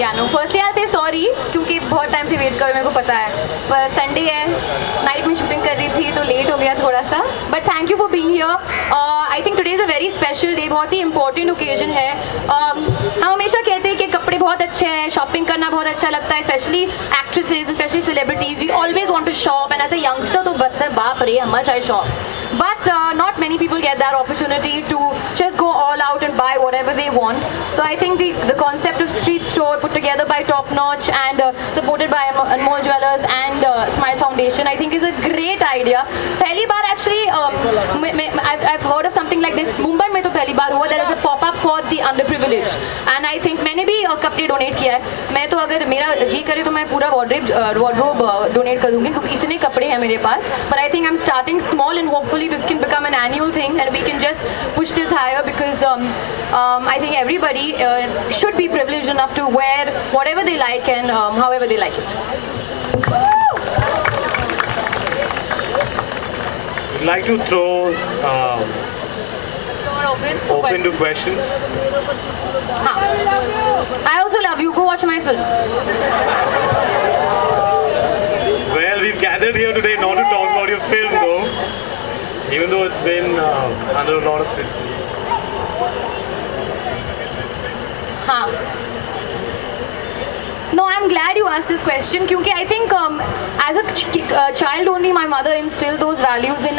या know firstly I से sorry क्योंकि बहुत टाइम से वेट कर मेरे को पता है, पर संडे है, नाइट में शूटिंग कर रही थी तो लेट हो गया थोड़ा सा, but thank you for being here. I think today is a very special day, बहुत ही इंपॉर्टेंट ओकेजन है। हम हमेशा कहते हैं कि कपड़े बहुत अच्छे हैं, शॉपिंग करना बहुत अच्छा लगता है, specially actresses, specially celebrities, we always want to shop and as a youngster तो बाप रे how much I shop, but not many people get that opportunity to just go all out and buy whatever they want. So I think the concept of street store put together by Top Notch and supported by Anmol Jewellers and Smile Foundation, I think is a great idea. पहली बार actually I've heard of something like this Mumbai में तो पहली बार हुआ, there is a pop up for the underprivileged and I think मैंने भी कपड़े donate किया है। मैं तो अगर मेरा जी करे तो मैं पूरा वार्डरोब डोनेट कर दूंगी क्योंकि इतने कपड़े हैं मेरे पास, but I think I'm starting small and hopefully this can become an annual thing and we can just push this higher because I think everybody should be privileged enough to wear whatever they like and however they like it. I'd like to throw open to questions. I also love you. Go watch my film. Well, we've gathered here today not to talk about your film though, even though it's been under a lot of criticism. No, I'm I'm glad you asked this question because I think as a child only, my mother instilled those values in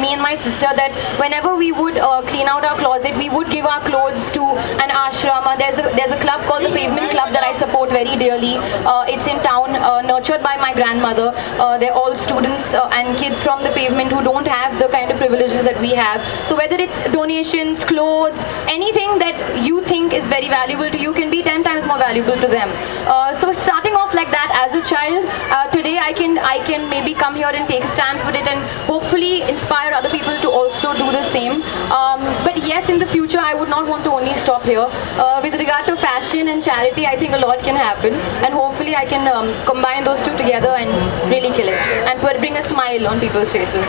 me and my sister, that whenever we would clean out our closet, we would give our clothes to an ashrama. There's a club called the Pavement Club that I support very dearly. It's in town, nurtured by my grandmother. They're all students and kids from the pavement who don't have the kind of privileges that we have. So whether it's donations, clothes, anything that you think is very valuable to you can be 10 times more valuable to them. So starting off like that as a child, today I can maybe come here and take a stand for it and hopefully inspire other people to also do the same. But yes, in the future I would not want to only stop here. With regard to fashion and charity, I think a lot can happen, and hopefully I can combine those two together and really kill it and bring a smile on people's faces.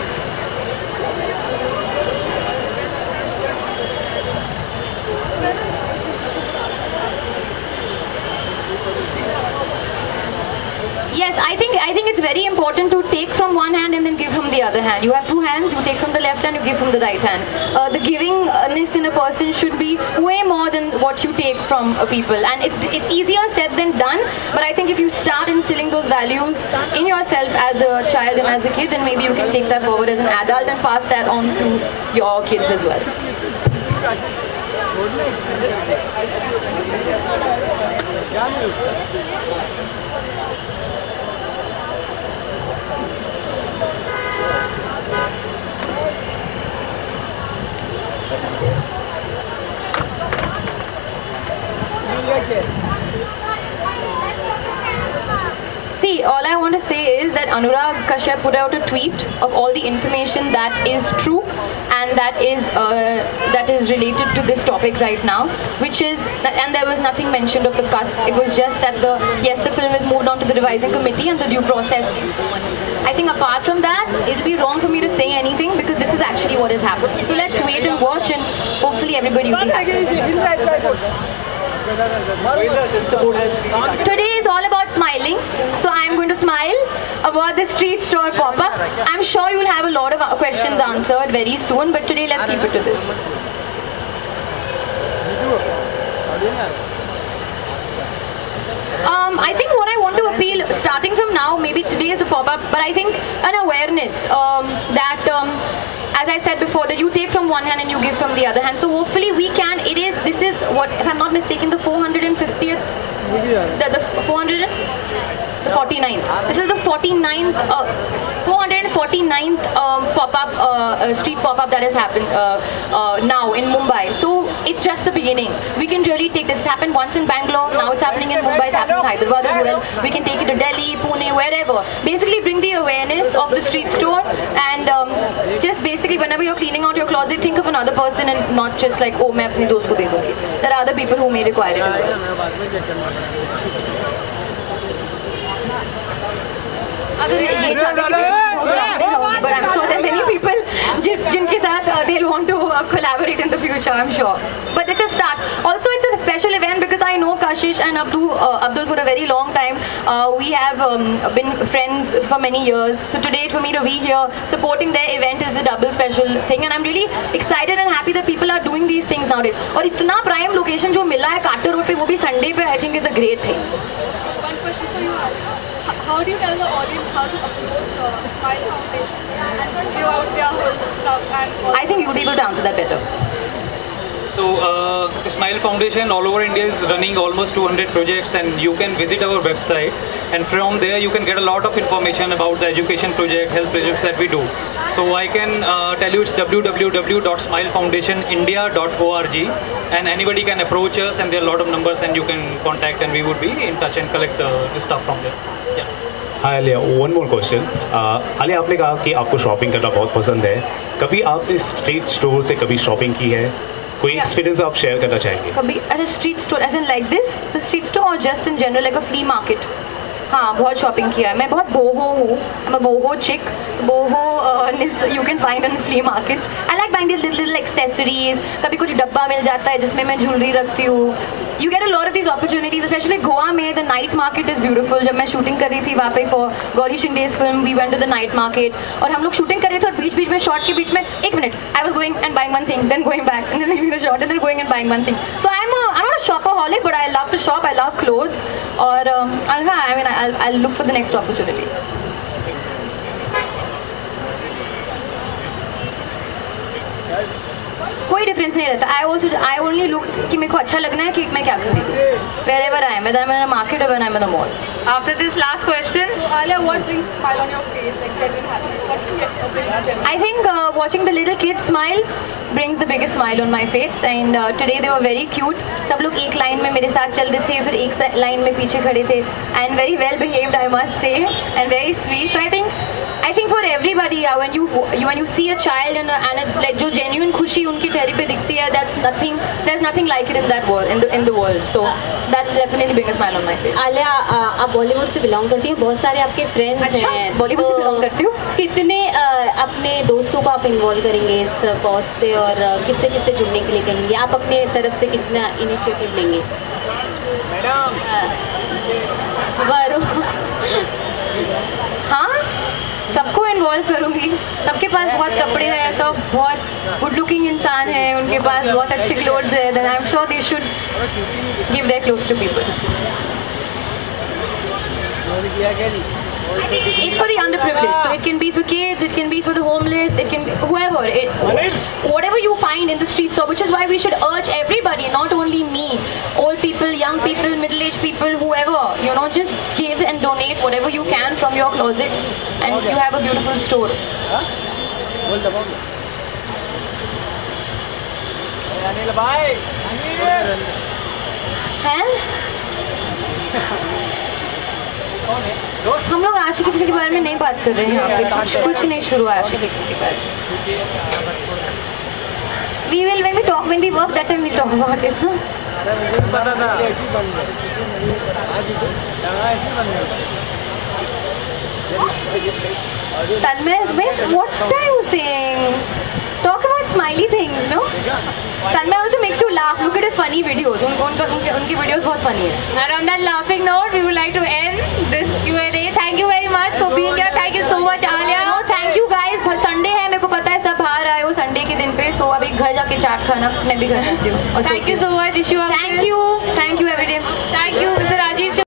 Yes, I think it's very important to take from one hand and then give from the other hand. You have two hands, you take from the left hand, you give from the right hand. The givingness in a person should be way more than what you take from people, and it's easier said than done. But I think if you start instilling those values in yourself as a child and as a kid, then maybe you can take that forward as an adult and pass that on to your kids as well. See, all I want to say is that Anurag Kashyap put out a tweet of all the information that is true and that is related to this topic right now, which is, and there was nothing mentioned of the cuts. It was just that the film is moved on to the revising committee and the due process. I think apart from that, it would be wrong for me to say anything because this is actually what has happened. So let's wait and watch, and hopefully everybody will be happy. Today is all about smiling, so I'm going to smile about the street store pop-up. I'm sure you'll have a lot of questions answered very soon, but today let's keep it to this. I think what I want to appeal, starting from now, maybe today is the pop-up, but I think an awareness that as I said before, that you take from one hand and you give from the other hand. So hopefully we can, this is what, if I'm not mistaken, the 450th, the 49th. This is the 49th, 449th pop-up, street pop-up that has happened now in Mumbai. So it's just the beginning. We can really take this. It's happened once in Bangalore, now it's happening in Mumbai, it's happening in Hyderabad as well. We can take it to Delhi, Pune, wherever. Basically bring the awareness of the street store, and just basically whenever you're cleaning out your closet, think of another person and not just like, oh, मैं अपनी दोस्त को दे दूँगी. There are other people who may require it as well. अगर ये चाहते हैं, but I'm sure there are many people जिनके साथ they'll want to collaborate in the future, I'm sure. But it's a start. Also, it's a special event because I know Kashish and Abdul for a very long time. We have been friends for many years. So today, for me to be here supporting their event is a double special thing, and I'm really excited and happy that people are doing these things nowadays. और इतना prime location जो मिला है quarter road पे, वो भी Sunday पे, I think is a great thing. One question for you. How do you tell the audience how to approach Smile Foundation and give out their whole stuff? And I think you'd be able to answer that better. So, Smile Foundation all over India is running almost 200 projects, and you can visit our website, and from there you can get a lot of information about the education project, health projects that we do. So I can tell you it's www.smilefoundationindia.org, and anybody can approach us, and there are a lot of numbers and you can contact, and we would be in touch and collect the stuff from there. Yeah. Hi Alia, one more question. Alia, आपने कहा कि आपको shopping करना बहुत पसंद है. कभी आपने स्ट्रीट स्टोर से कभी शॉपिंग की है? कोई एक्सपीरियंस आप शेयर करना चाहेंगे? कभी at a street store, as in like this, the street store, or just in general like a flea market? हाँ, बहुत शॉपिंग किया है. मैं बहुत बोहो हूँ. I'm a boho chick. Boho you can find in flea markets. I like buying these little accessories. कभी कुछ डब्बा मिल जाता है जिसमें मैं ज्वेलरी रखती हूँ. You get a lot of these opportunities, especially Goa में the night market is beautiful. जब मैं शूटिंग कर रही थी वहाँ पे for Gauri Shinde's film, we went to the night market. और हम लोग शूटिंग कर रहे थे और बीच-बीच में शॉट के बीच में एक minute, I was going and buying one thing, then going back, and then leaving the shot, and then going and buying one thing. So I'm not a a shopaholic, but I love to shop. I love clothes. और I'll look for the next opportunity. कोई difference नहीं रहता. I only look कि मेरे को अच्छा लगना है कि मैं क्या खरीदूँ. Wherever I am, whether I'm in a market or when I'm in a mall. After this last question, so Alia, what brings smile on your face, like genuine happiness? What brings genuine? I think watching the little kids smile brings the biggest smile on my face. And today they were very cute. सब लोग एक line में मेरे साथ चल रहे थे, फिर एक लाइन में पीछे खड़े थे. And very well behaved, I must say, and very sweet. So I think for everybody, when you see a child and like जो genuine खुशी उनके चेहरे पे दिखती है, there's nothing like it in that world, in the world. So that's definitely bring a smile on my face. Alia, आप बॉलीवुड से belong करती हैं, बहुत सारे आपके फ्रेंड्स अच्छा, हैं. बॉलीवुड से बिलोंग करती हूँ. कितने अपने दोस्तों को आप इन्वॉल्व करेंगे इस कॉज से, और किससे किससे जुड़ने के लिए कहेंगे? आप अपने तरफ से कितना इनिशिएटिव लेंगे? हाँ, सबको इन्वॉल्व करूँगी. सबके पास बहुत कपड़े हैं, सब बहुत गुड लुकिंग इंसान हैं, उनके पास बहुत अच्छे क्लोथ्स हैं. Then I am sure they should give their clothes to people. It's for the underprivileged, so it can be for kids, it can be for the homeless, it can be whoever. Whatever you find in the streets, so which is why we should urge everybody, not only me, old people, young people, middle-aged people, whoever, just give and donate whatever you can from your closet, and you have a beautiful store. हैं? हम लोग आशिकी के बारे में नहीं बात कर रहे हैं यहाँ पे. कुछ नहीं शुरू है आशिकी के बारे में. When we work, that time we'll talk about it. Tanmay, what are you saying? Talk about smiley things, no? Tanmay also makes you laugh. Look at his funny videos. उनकी videos बहुत funny है. And on that laughing note, we would like to end this Q&A. Thank you very much for being here. Thank you so much, Alia. No, thank you guys. Sunday है, मेरे को पता है सब बाहर आए हो संडे के दिन पे. सो अभी घर जाके चाट खाना. मैं भी घर जाती हूँ. Thank you so much, Ishu. Thank you every day. Thank you, Mr. Rajiv.